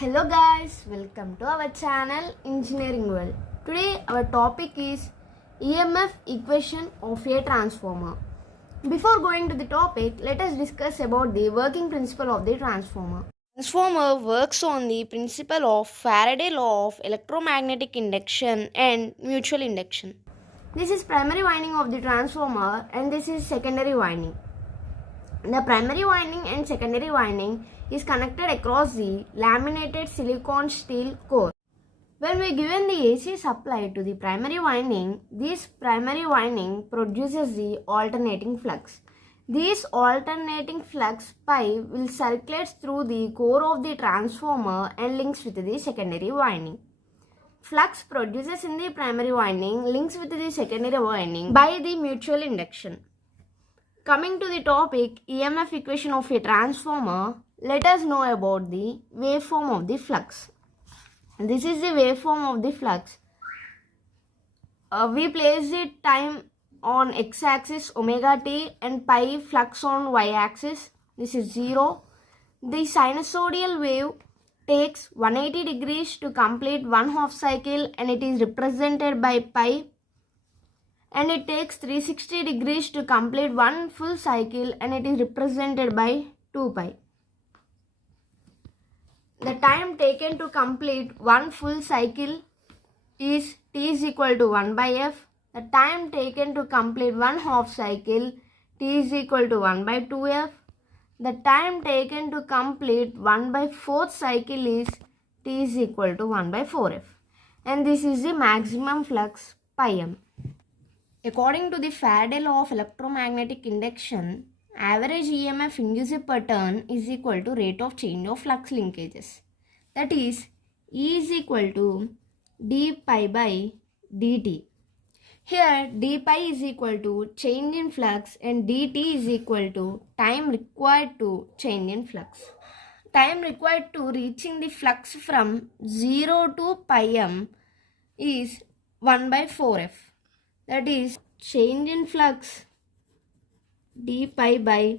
Hello guys, welcome to our channel Engineering World. Today our topic is EMF equation of a transformer. Before going to the topic, let us discuss about the working principle of the transformer. Transformer works on the principle of Faraday law of electromagnetic induction and mutual induction. This is primary winding of the transformer and this is secondary winding. The primary winding and secondary winding is connected across the laminated silicon steel core. When we given the AC supply to the primary winding, this primary winding produces the alternating flux. This alternating flux pi will circulate through the core of the transformer and links with the secondary winding. Flux produces in the primary winding links with the secondary winding by the mutual induction. Coming to the topic EMF equation of a transformer, let us know about the waveform of the flux. This is the waveform of the flux. We place the time on x-axis omega t and pi flux on y-axis. This is 0. The sinusoidal wave takes 180 degrees to complete one half cycle and it is represented by pi. And it takes 360 degrees to complete one full cycle and it is represented by 2 pi. The time taken to complete one full cycle is t is equal to 1 by f. The time taken to complete one half cycle t is equal to 1 by 2f. The time taken to complete 1 by 4th cycle is t is equal to 1 by 4f. And this is the maximum flux pi m. According to the Faraday law of electromagnetic induction, average EMF induced per turn is equal to rate of change of flux linkages. That is, E is equal to d pi by dt. Here, d pi is equal to change in flux and dt is equal to time required to change in flux. Time required to reaching the flux from 0 to pi m is 1 by 4f. That is, change in flux d pi by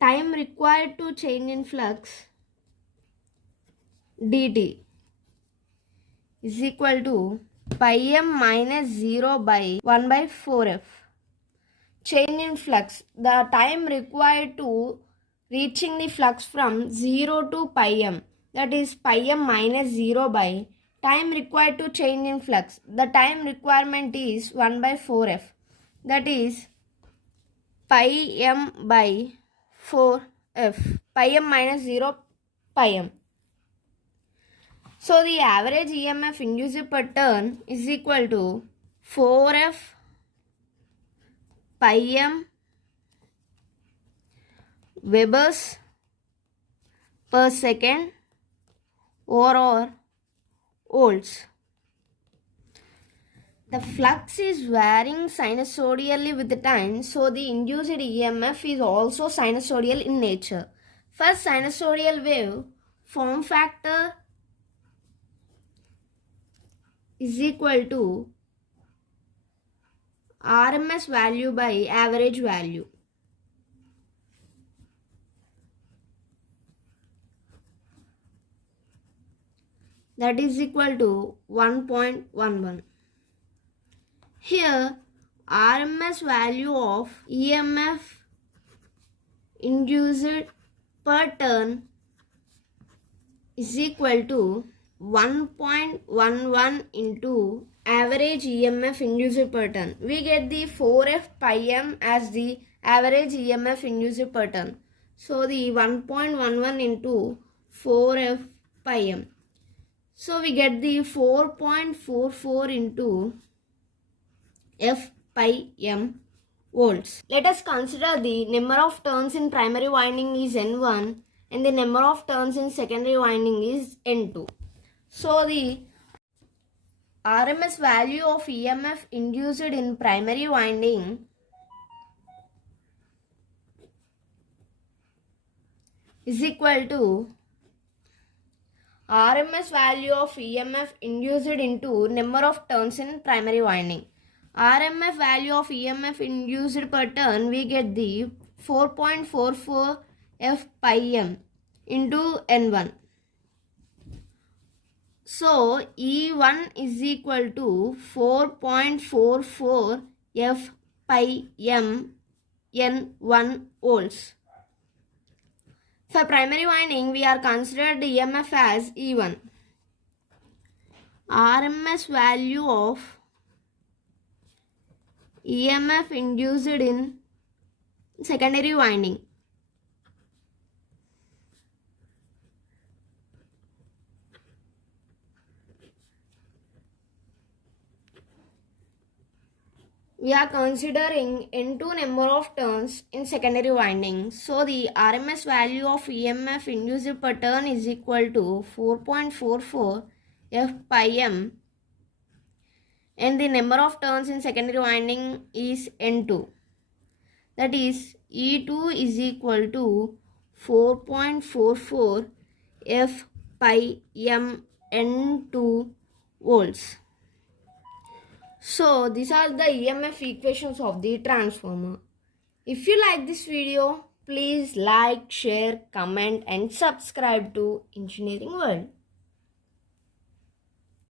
time required to change in flux dt is equal to pi m minus 0 by 1 by 4f. Change in flux, the time required to reaching the flux from 0 to pi m, that is pi m minus 0 by time required to change in flux. The time requirement is 1 by 4f. That is pi m by 4f. Pi m minus 0 pi m. So the average EMF induced per turn is equal to 4f pi m Webers per second or volts. The flux is varying sinusoidally with the time, so the induced EMF is also sinusoidal in nature. For sinusoidal wave, form factor is equal to RMS value by average value. That is equal to 1.11. Here, RMS value of EMF induced per turn is equal to 1.11 into average EMF induced per turn. We get the 4f pi m as the average EMF induced per turn. So, the 1.11 into 4f pi m. So, we get the 4.44 into f pi m volts. Let us consider the number of turns in primary winding is N1 and the number of turns in secondary winding is N2. So, the RMS value of EMF induced in primary winding is equal to RMS value of EMF induced into number of turns in primary winding. RMS value of EMF induced per turn, we get the 4.44 f pi m into N1. So E1 is equal to 4.44 F pi m N1 volts. For primary winding, we are considered EMF as E1. RMS value of EMF induced in secondary winding. We are considering N2 number of turns in secondary winding. So the RMS value of EMF induced per turn is equal to 4.44 F pi m, and the number of turns in secondary winding is N2. That is E2 is equal to 4.44 F pi m N2 volts. So these are the EMF equations of the transformer. If you like this video, please like, share, comment and subscribe to Engineering World.